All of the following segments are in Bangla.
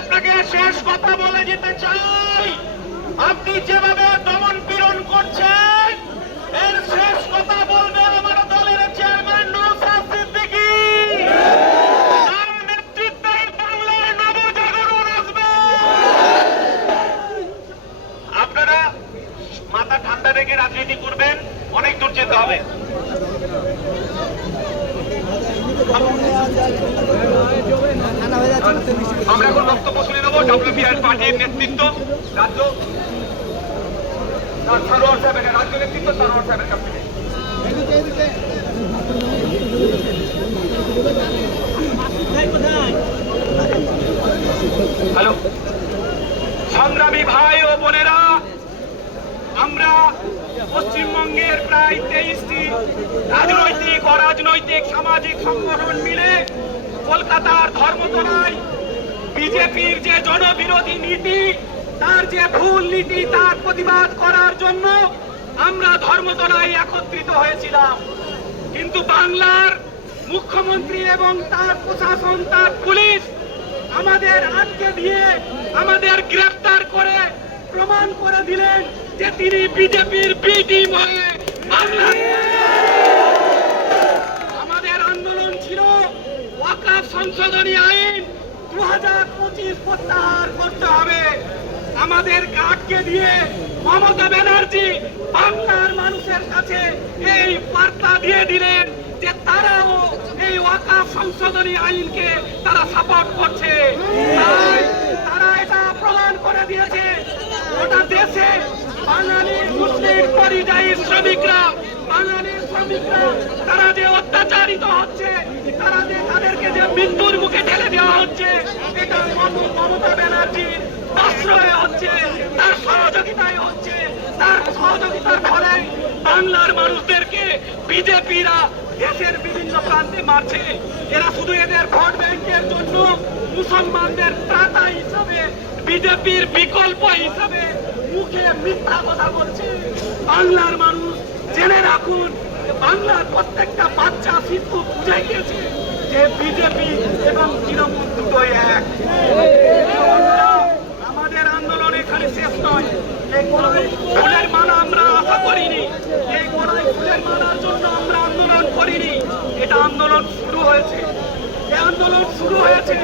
আপনাকে শেষ কথা বলে যেতে চাই। আপনি যেভাবে দমন পীড়ন করছেন, এর শেষ কথা বলবে আমার দলের চেয়ারম্যান আপনারা মাথা ঠান্ডা রেখে রাজনীতি করবেন, অনেক দূর যেতে হবে। আমরা এখন বক্তব্য শুনে নেব। ডব্লিউবিআর পার্টির নেতৃত্ব, রাজ্য হ্যালো। সংগ্রামী ভাই ও বোনেরা, আমরা পশ্চিমবঙ্গের প্রায় তেইশটি রাজনৈতিক, সামাজিক সংগঠন মিলে কলকাতার ধর্মতলায় বিজেপির যে জনবিরোধী নীতি, তার যে ভুল নীতি, তার প্রতিবাদ করার জন্য আমরা ধর্মতলায় একত্রিত হয়েছিলাম। কিন্তু বাংলার মুখ্যমন্ত্রী এবং তার প্রশাসন, তার পুলিশ আমাদের আটকে দিয়ে, আমাদের গ্রেফতার করে প্রমাণ করে দিলেন যে তিনি বিজেপির বি টিম বাংলার আমাদের আন্দোলন ছিল ওয়াকাফ সংশোধনী আইন দু হাজার পঁচিশ প্রত্যাহার করতে হবে। আমাদের আটকে দিয়ে মমতা ব্যানার্জি বাংলার মানুষের কাছে এই বার্তা দিয়ে দিলেন যে তারাও এই ওয়াকাফ সংশোধনী আইনকে তারা সাপোর্ট করছে। তারা এটা প্রমাণ করে দিয়েছে। গোটা দেশে বাঙালি মুসলিম পরিযায়ী শ্রমিকরা, বাঙালি শ্রমিকরা, তারা যে অত্যাচারিত হচ্ছে, তারা যে তাদেরকে মৃত্যুর মুখে ঠেলে দেওয়া হচ্ছে। এটা মম- মমতা ব্যানার্জির আশ্রয়ে হচ্ছে, তার সহযোগিতায় হচ্ছে, তার সহযোগিতার ফলে বাংলার মানুষদেরকে বিজেপিরা দেশের বিভিন্ন প্রান্তে মারছে। এরা শুধু এদের ভোট ব্যাংকের জন্য মুসলমানদের ত্রাতা হিসাবে, বিজেপির বিকল্প হিসাবে মুখে মিথ্যা কথা বলছে। বাংলার মানুষ জেনে রাখুন, বাংলার প্রত্যেকটা বাচ্চা শিশু বুঝে গিয়েছে। যে বিজেপি এবং তৃণমূল দুটোই এক। আমাদের আন্দোলন এখানে শেষ নয়। এই আমরা আশা করিনি। এই গোড়ায় ফুলের মালার জন্য আমরা আন্দোলন করিনি। এটা আন্দোলন শুরু হয়েছে। এই আন্দোলন শুরু হয়েছে।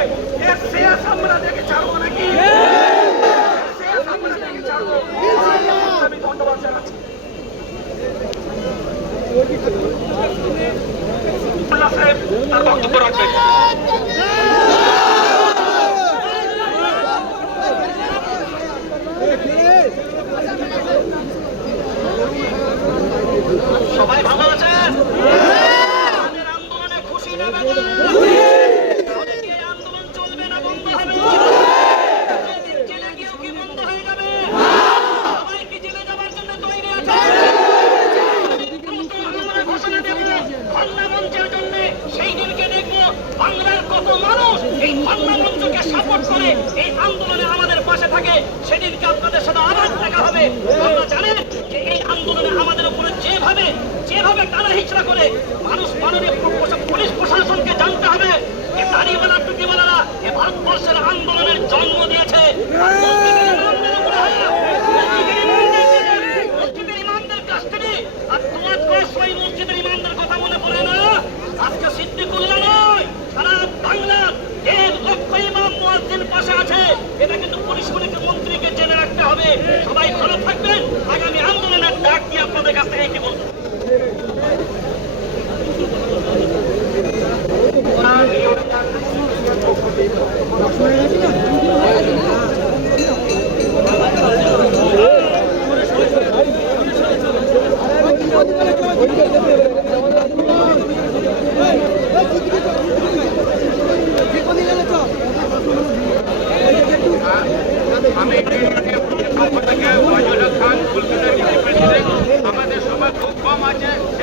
এর শেষ আমরা দেখে ছাড়বো নাকি? আমি ধন্যবাদ জানাচ্ছি। Bak bu bırak আপনাদের সাথে আবার দেখা হবে। আপনারা জানেন যে এই আন্দোলনে আমাদের উপরে যেভাবে যেভাবে টানা হিচড়া করে, মানুষ মাননীয় পুলিশ প্রশাসনকে জানতে হবে যে দাড়িওয়ালা টুপিওয়ালারা Roger.